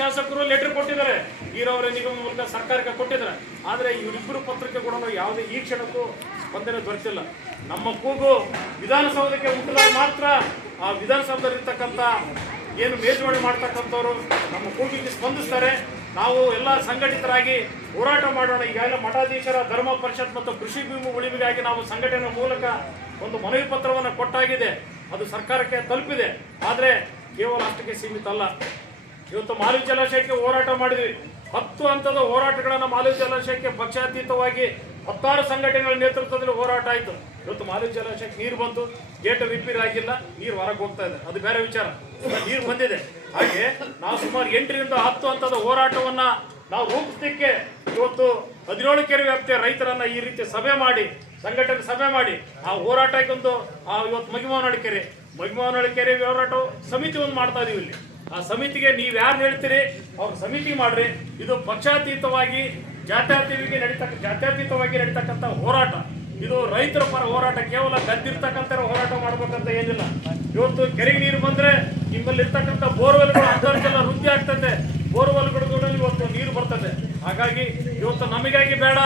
ಶಾಸಕರು ಲೆಟರ್ ಕೊಟ್ಟಿದ್ದಾರೆ, ನೀರಾವರಿ ನಿಗಮ ಮೂಲಕ ಸರ್ಕಾರಕ್ಕೆ ಕೊಟ್ಟಿದ್ದಾರೆ. ಆದರೆ ಇವರಿಬ್ಬರು ಪತ್ರಕ್ಕೆ ಕೂಡ ಯಾವುದೇ ಈ ಕ್ಷಣಕ್ಕೂ ಸ್ಪಂದನೆ ದೊರೆತಿಲ್ಲ. ನಮ್ಮ ಕೂಗು ವಿಧಾನಸೌಧಕ್ಕೆ ಮುಟ್ಟಿದಾಗ ಮಾತ್ರ ಆ ವಿಧಾನಸೌಧದಲ್ಲಿರ್ತಕ್ಕಂಥ ಏನು ಮೇಲ್ಜೋಡಣೆ ಮಾಡ್ತಕ್ಕಂಥವ್ರು ನಮ್ಮ ಕೂಗಿಗೆ ಸ್ಪಂದಿಸ್ತಾರೆ. ನಾವು ಎಲ್ಲ ಸಂಘಟಿತರಾಗಿ ಹೋರಾಟ ಮಾಡೋಣ. ಈಗಾಗಲೇ ಮಠಾಧೀಶರ ಧರ್ಮ ಪರಿಷತ್ ಮತ್ತು ಕೃಷಿ ಭೂಮಿ ಉಳಿವಿಗಾಗಿ ನಾವು ಸಂಘಟನೆ ಮೂಲಕ ಒಂದು ಮನವಿ ಪತ್ರವನ್ನು ಕೊಟ್ಟಾಗಿದೆ. ಅದು ಸರ್ಕಾರಕ್ಕೆ ತಲುಪಿದೆ. ಆದರೆ ಕೇವಲ ಅಷ್ಟಕ್ಕೆ ಸೀಮಿತ ಅಲ್ಲ. ಇವತ್ತು ಮಾಲಿಕ್ ಜಲಾಶಯಕ್ಕೆ ಹೋರಾಟ ಮಾಡಿದ್ವಿ. 10 ಹಂತದ ಹೋರಾಟಗಳನ್ನು ಮಾಲಿಕ್ ಜಲಾಶಯಕ್ಕೆ ಪಕ್ಷಾತೀತವಾಗಿ 16 ಸಂಘಟನೆಗಳ ನೇತೃತ್ವದಲ್ಲಿ ಹೋರಾಟ ಆಯಿತು. ಇವತ್ತು ಮಾಲಿಕ್ ಜಲಾಶಯಕ್ಕೆ ನೀರು ಬಂತು, ಗೇಟ್ ರಿಪೇರ್ ಆಗಿಲ್ಲ, ನೀರು ಹೊರಗೆ ಹೋಗ್ತಾ ಇದೆ, ಅದು ಬೇರೆ ವಿಚಾರ. ನೀರು ಬಂದಿದೆ. ಹಾಗೆ ನಾವು ಸುಮಾರು 8 ರಿಂದ 10 ಹಂತದ ಹೋರಾಟವನ್ನ ನಾವು ರೂಪಿಸಲಿಕ್ಕೆ ಇವತ್ತು 17 ಕೆರೆ ವ್ಯಾಪ್ತಿಯ ರೈತರನ್ನ ಈ ರೀತಿ ಸಭೆ ಮಾಡಿ, ಸಂಘಟನೆ ಸಭೆ ಮಾಡಿ ಆ ಹೋರಾಟಕ್ಕೊಂದು ಇವತ್ತು ಮಗಿಮಾವನಹಳ್ಳಿ ಕೆರೆ ಹೋರಾಟ ಸಮಿತಿ ಒಂದು ಮಾಡ್ತಾ ಇದೀವಿ. ಇಲ್ಲಿ ಆ ಸಮಿತಿಗೆ ನೀವು ಯಾರು ಹೇಳ್ತೀರಿ ಅವ್ರ ಸಮಿತಿ ಮಾಡ್ರಿ. ಇದು ಪಕ್ಷಾತೀತವಾಗಿ ಜಾತ್ಯತೀತವಾಗಿ ನಡೀತಕ್ಕಂಥ ಹೋರಾಟ. ಇದು ರೈತರ ಪರ ಹೋರಾಟ. ಕೇವಲ ಗದ್ದಿರ್ತಕ್ಕಂಥ ಹೋರಾಟ ಮಾಡ್ಬೇಕಂತ ಏನಿಲ್ಲ. ಇವತ್ತು ಕೆರೆಗೆ ನೀರು ಬಂದ್ರೆ ನಿಮ್ಮಲ್ಲಿ ಇರ್ತಕ್ಕಂಥ ಬೋರ್ವೆಲ್ಗಳು ಅಂತರ್ಜಲ ವೃದ್ಧಿ ಆಗ್ತದೆ, ಬೋರ್ವೆಲ್ಗಳು ಇವತ್ತು ನೀರು ಬರ್ತದೆ. ಹಾಗಾಗಿ ಇವತ್ತು ನಮಗಾಗಿ ಬೇಡ,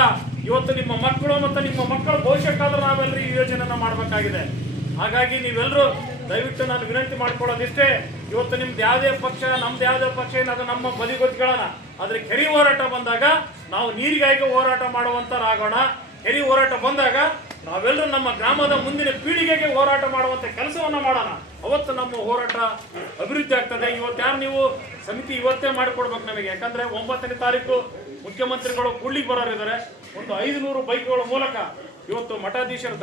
ಇವತ್ತು ನಿಮ್ಮ ಮಕ್ಕಳು ಮತ್ತು ನಿಮ್ಮ ಮಕ್ಕಳ ಭವಿಷ್ಯಕ್ಕಾದ್ರೂ ನಾವೆಲ್ಲರೂ ಈ ಯೋಜನೆಯನ್ನ ಮಾಡಬೇಕಾಗಿದೆ. ಹಾಗಾಗಿ ನೀವೆಲ್ಲರೂ ದಯವಿಟ್ಟು ನಾನು ವಿನಂತಿ ಮಾಡ್ಕೊಳ್ಳೋದಿಷ್ಟೇ, ಇವತ್ತು ನಿಮ್ದು ಯಾವುದೇ ಪಕ್ಷ ನಮ್ದು ಯಾವುದೇ ಪಕ್ಷ ಅದು ನಮ್ಮ ಬದಿಗೊತ್ತಿಗಳನ್ನ. ಆದರೆ ಕೆರೆ ಹೋರಾಟ ಬಂದಾಗ ನಾವು ನೀರಿಗಾಗಿ ಹೋರಾಟ ಮಾಡುವಂತರಾಗೋಣ. ಕೆರೆ ಹೋರಾಟ ಬಂದಾಗ ನಾವೆಲ್ಲರೂ ನಮ್ಮ ಗ್ರಾಮದ ಮುಂದಿನ ಪೀಳಿಗೆಗೆ ಹೋರಾಟ ಮಾಡುವಂತ ಕೆಲಸವನ್ನ ಮಾಡೋಣ. ಅವತ್ತು ನಮ್ಮ ಹೋರಾಟ ಅಭಿವೃದ್ಧಿ ಆಗ್ತದೆ. ಇವತ್ತು ನೀವು ಸಮಿತಿ ಇವತ್ತೇ ಮಾಡಿಕೊಡ್ಬೇಕು ನಮಗೆ. ಯಾಕಂದ್ರೆ 9ನೇ ತಾರೀಕು ಮುಖ್ಯಮಂತ್ರಿಗಳು ಕೂಡ್ಲಿಕ್ಕೆ ಬರೋರಿದ್ದಾರೆ. ಒಂದು 500 ಬೈಕ್ಗಳ ಮೂಲಕ ಇವತ್ತು ಮಠಾಧೀಶರ